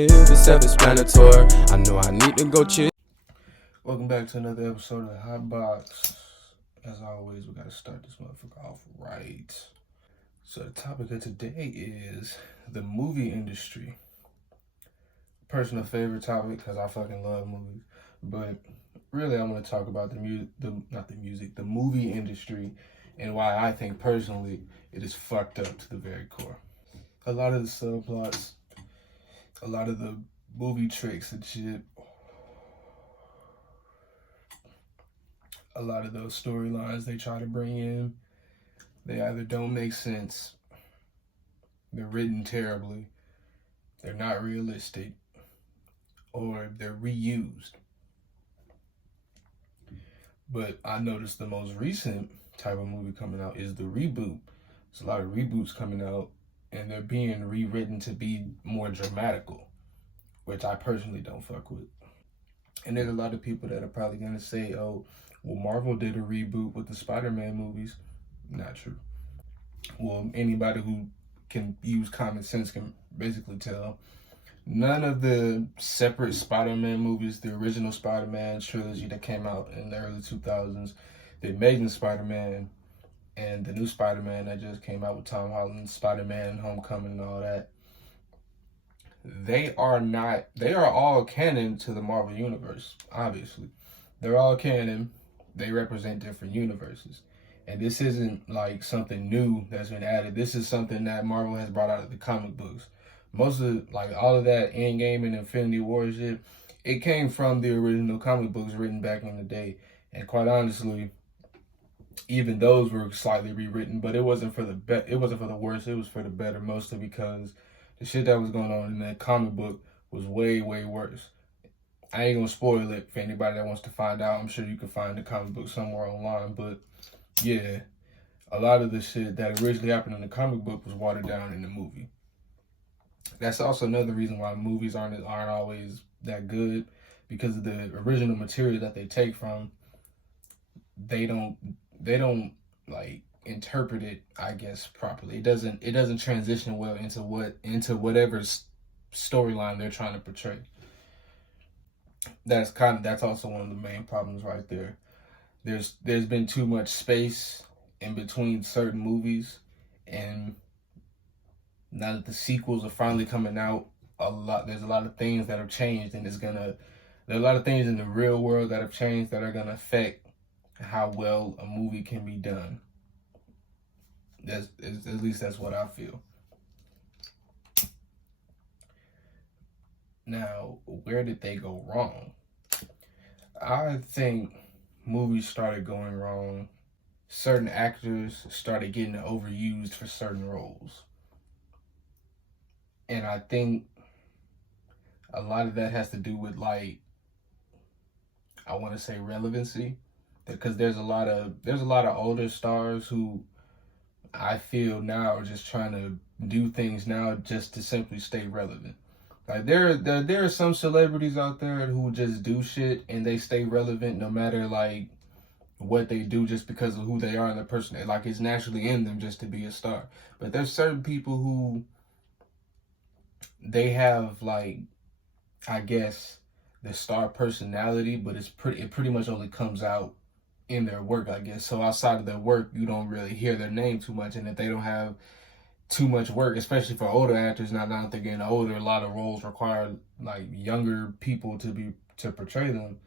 It's self-explanatory. I know I need to go chill. Welcome back to another episode of Hotbox. As always, we gotta start this motherfucker off right. So the topic of today is the movie industry. Personal favorite topic because I fucking love movies. But really, I want to talk about the movie industry, and why I think personally it is fucked up to the very core. A lot of the subplots, a lot of the movie tricks and shit, a lot of those storylines they try to bring in, they either don't make sense, they're written terribly, they're not realistic, or they're reused. But I noticed the most recent type of movie coming out is the reboot. There's a lot of reboots coming out, and they're being rewritten to be more dramatical, which I personally don't fuck with. And there's a lot of people that are probably going to say, oh, well, Marvel did a reboot with the Spider-Man movies. Not true. Well, anybody who can use common sense can basically tell. None of the separate Spider-Man movies, the original Spider-Man trilogy that came out in the early 2000s, the Amazing Spider-Man, and the new Spider-Man that just came out with Tom Holland, Spider-Man, Homecoming, and all that, they are all canon to the Marvel Universe, obviously. They're all canon. They represent different universes. And this isn't like something new that's been added. This is something that Marvel has brought out of the comic books. Most of all of that Endgame and Infinity War shit, it came from the original comic books written back in the day. And quite honestly, even those were slightly rewritten, but it wasn't for the worse, it was for the better, mostly because the shit that was going on in that comic book was way, way worse. I ain't gonna spoil it for anybody that wants to find out. I'm sure you can find the comic book somewhere online, but yeah, a lot of the shit that originally happened in the comic book was watered down in the movie. That's also another reason why movies aren't always that good, because of the original material that they take from. They don't like interpret it, I guess, properly. It doesn't transition well into whatever storyline they're trying to portray. That's also one of the main problems right there. There's been too much space in between certain movies, and now that the sequels are finally coming out, there's a lot of things that have changed, and there are a lot of things in the real world that have changed that are gonna affect how well a movie can be done. At least that's what I feel. Now, where did they go wrong? I think movies started going wrong. Certain actors started getting overused for certain roles. And I think a lot of that has to do with, like, I want to say relevancy, because there's a lot of older stars who I feel now are just trying to do things now just to simply stay relevant. Like there are some celebrities out there who just do shit and they stay relevant no matter like what they do, just because of who they are and their person. Like, it's naturally in them just to be a star. But there's certain people who they have, like, I guess, the star personality, but it pretty much only comes out in their work, I guess. So outside of their work, you don't really hear their name too much. And if they don't have too much work, especially for older actors, now that they're getting older, a lot of roles require like younger people to portray them.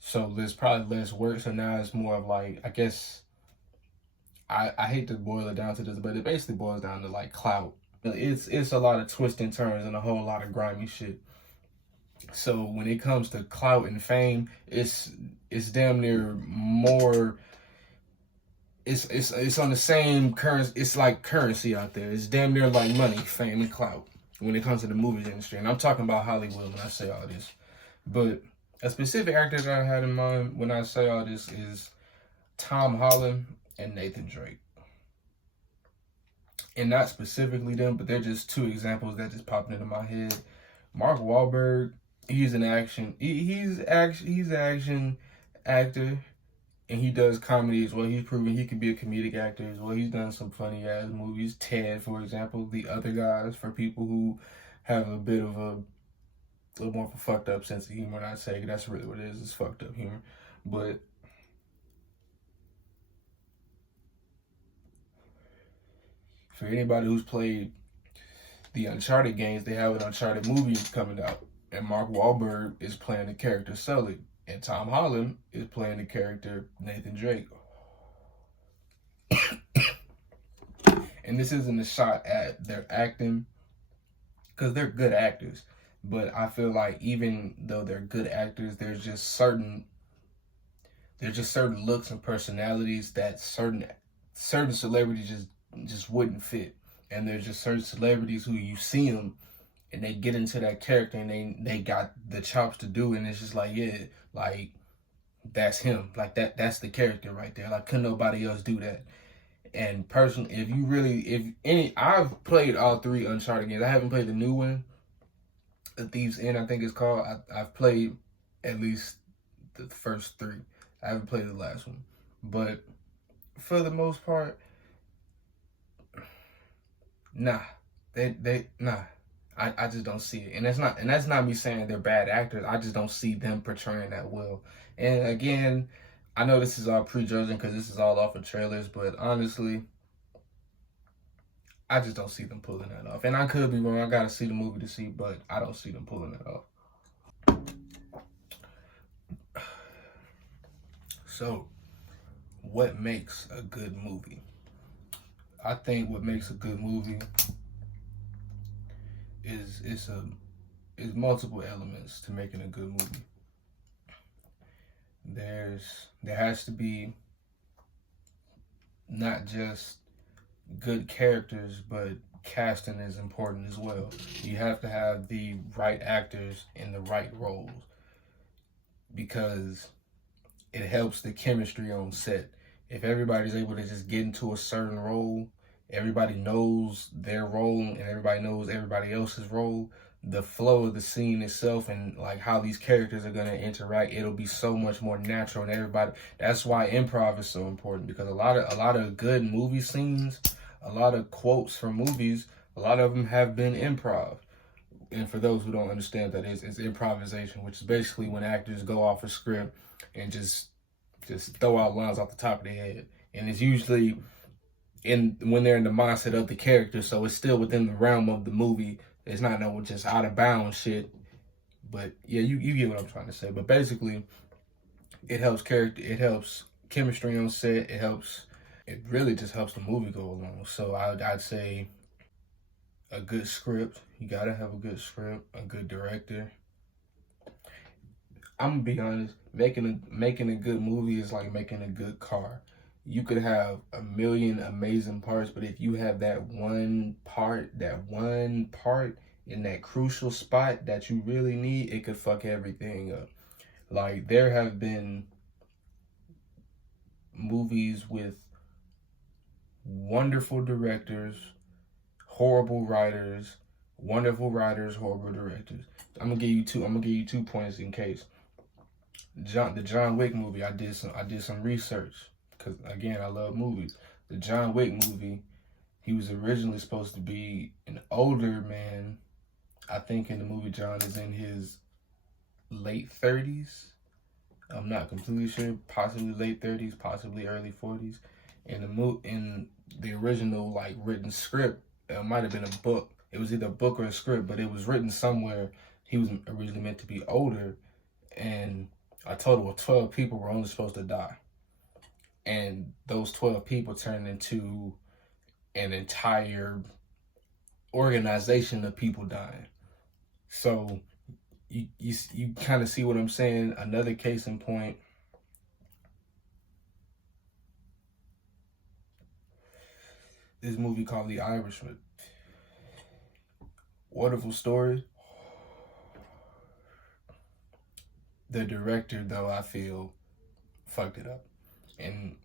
So there's probably less work. So now it's more of like, I guess, I hate to boil it down to this, but it basically boils down to like clout. It's a lot of twists and turns and a whole lot of grimy shit. So when it comes to clout and fame, it's damn near more. It's on the same currency. It's like currency out there. It's damn near like money, fame, and clout when it comes to the movies industry. And I'm talking about Hollywood when I say all this. But a specific actor that I had in mind when I say all this is Tom Holland and Nathan Drake. And not specifically them, but they're just two examples that just popped into my head. Mark Wahlberg, he's an action. He's an action actor, and he does comedy as well. He's proven he can be a comedic actor as well. He's done some funny ass movies. Ted, for example. The Other Guys, for people who have a bit of a a little more of a fucked up sense of humor. And I'd say that's really what it is. It's fucked up humor. But for anybody who's played the Uncharted games, they have an Uncharted movie coming out. And Mark Wahlberg is playing the character Sully. And Tom Holland is playing the character Nathan Drake. And this isn't a shot at their acting, because they're good actors. But I feel like even though they're good actors, there's just certain looks and personalities that certain celebrities just wouldn't fit. And there's just certain celebrities who you see them and they get into that character and they got the chops to do it, and it's just like, yeah, like that's him. Like that's the character right there. Like couldn't nobody else do that. And personally, I've played all 3 Uncharted games. I haven't played the new one, The Thief's End, I think it's called. I've played at least the first 3. I haven't played the last one. But for the most part, nah. Nah. I just don't see it. And that's not me saying they're bad actors. I just don't see them portraying that well. And again, I know this is all prejudging because this is all off of trailers, but honestly, I just don't see them pulling that off. And I could be wrong. I gotta see the movie to see, but I don't see them pulling that off. So, what makes a good movie? I think what makes a good movie is multiple elements to making a good movie. There has to be not just good characters, but casting is important as well. You have to have the right actors in the right roles, because it helps the chemistry on set. If everybody's able to just get into a certain role, everybody knows their role and everybody knows everybody else's role, the flow of the scene itself and like how these characters are going to interact, it'll be so much more natural. And everybody, that's why improv is so important, because a lot of good movie scenes, a lot of quotes from movies, a lot of them have been improv. And for those who don't understand, that it's improvisation, which is basically when actors go off a script and just throw out lines off the top of their head. And it's usually when they're in the mindset of the character, so it's still within the realm of the movie. It's not no just out of bounds shit. But yeah, you get what I'm trying to say. But basically, it helps chemistry on set. It really just helps the movie go along. So I'd say a good script. You gotta have a good script, a good director. I'm gonna be honest, making a good movie is like making a good car. You could have a million amazing parts, but if you have that one part in that crucial spot that you really need, it could fuck everything up. Like, there have been movies with wonderful directors, horrible writers, wonderful writers, horrible directors. I'm gonna give you 2 points in case. The John Wick movie, I did some research, because again, I love movies. The John Wick movie, he was originally supposed to be an older man. I think in the movie, John is in his late 30s. I'm not completely sure. Possibly late 30s, possibly early 40s. In the original like written script, it might have been a book. It was either a book or a script, but it was written somewhere. He was originally meant to be older, and a total of 12 people were only supposed to die. And those 12 people turned into an entire organization of people dying. So you kind of see what I'm saying. Another case in point, this movie called The Irishman. Wonderful story. The director, though, I feel fucked it up. And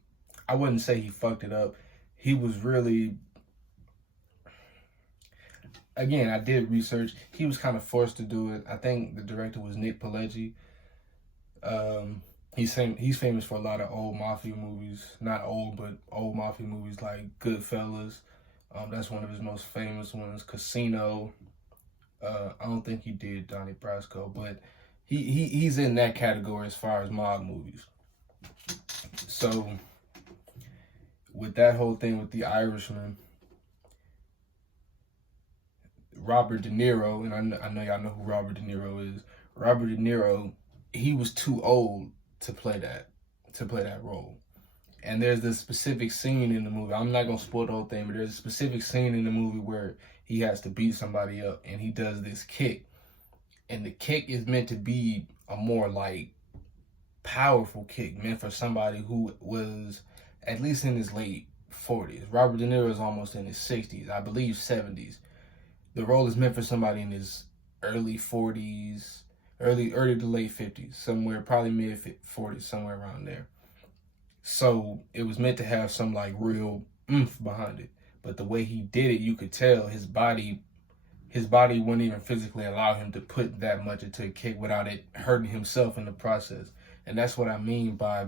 I wouldn't say he fucked it up. He was really, again, I did research. He was kind of forced to do it. I think the director was Nick Pileggi. He's famous for a lot of old mafia movies. Not old, but old mafia movies like Goodfellas. That's one of his most famous ones. Casino. I don't think he did Donnie Brasco, but he's in that category as far as mob movies. So with that whole thing with the Irishman, Robert De Niro, and I know y'all know who Robert De Niro is. Robert De Niro, he was too old to play that role. And there's this specific scene in the movie. I'm not gonna spoil the whole thing, but there's a specific scene in the movie where he has to beat somebody up, and he does this kick, and the kick is meant to be a more like powerful kick, meant for somebody who was at least in his late 40s. Robert De Niro is almost in his 60s, I believe 70s. The role is meant for somebody in his early 40s, early to late 50s, somewhere probably mid 40s, somewhere around there. So it was meant to have some like real oomph behind it. But the way he did it, you could tell his body wouldn't even physically allow him to put that much into a kick without it hurting himself in the process. And that's what I mean by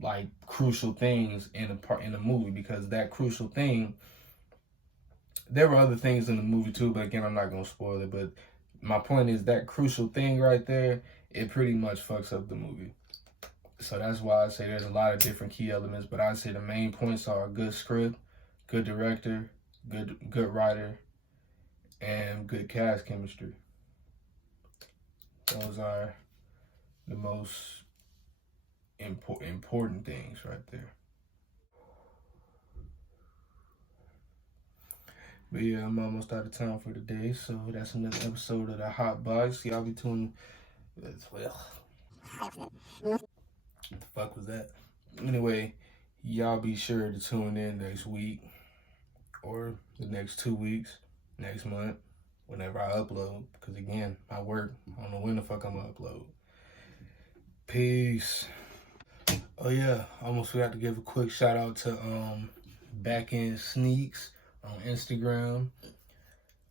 like crucial things in a movie, because that crucial thing, there were other things in the movie too, but again, I'm not gonna spoil it. But my point is that crucial thing right there, it pretty much fucks up the movie. So that's why I say there's a lot of different key elements, but I'd say the main points are a good script, good director, good writer, and good cast chemistry. Those are the most important things right there. But yeah, I'm almost out of time for today, so that's another episode of the Hotbox. Y'all be tuning as well. What the fuck was that? Anyway, y'all be sure to tune in next week or the next 2 weeks, next month, whenever I upload. Because again, I work. I don't know when the fuck I'm gonna upload. Peace. Oh yeah, I almost forgot to give a quick shout out to Back End Sneaks on Instagram.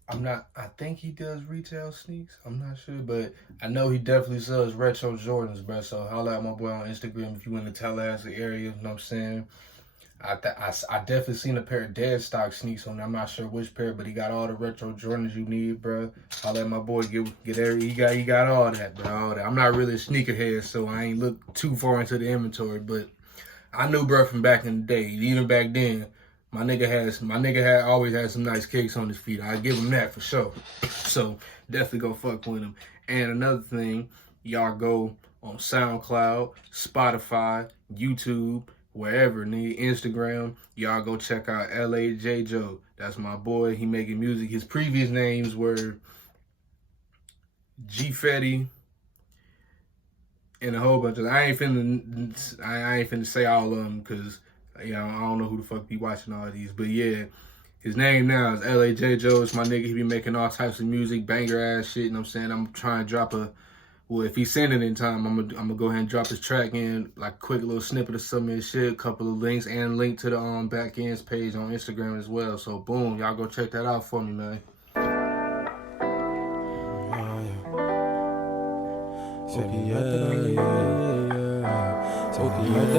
I think he does retail sneaks. I'm not sure, but I know he definitely sells retro Jordans, bro. So holla at my boy on Instagram if you in the Tallahassee area, you know what I'm saying? I definitely seen a pair of dead stock sneaks on there. I'm not sure which pair, but he got all the retro Jordans you need, bro. Holla at my boy, get every, he got all that, bro. All that. I'm not really a sneakerhead, so I ain't look too far into the inventory, but I knew bro from back in the day. Even back then, my nigga had always had some nice kicks on his feet. I give him that for sure. So definitely go fuck with him. And another thing, y'all go on SoundCloud, Spotify, YouTube, wherever, nigga, Instagram. Y'all go check out JayJo. That's my boy. He making music. His previous names were G Fetty and a whole bunch of. I ain't finna say all of them because. I don't know who the fuck be watching all these, but yeah, his name now is JayJo. It's my nigga. He be making all types of music, banger ass shit. You know what I'm saying? I'm trying to drop if he send it in time, I'm gonna go ahead and drop his track in, like a quick little snippet of some of his shit, a couple of links, and a link to the Back Ends page on Instagram as well. So boom, y'all go check that out for me, man. Okay,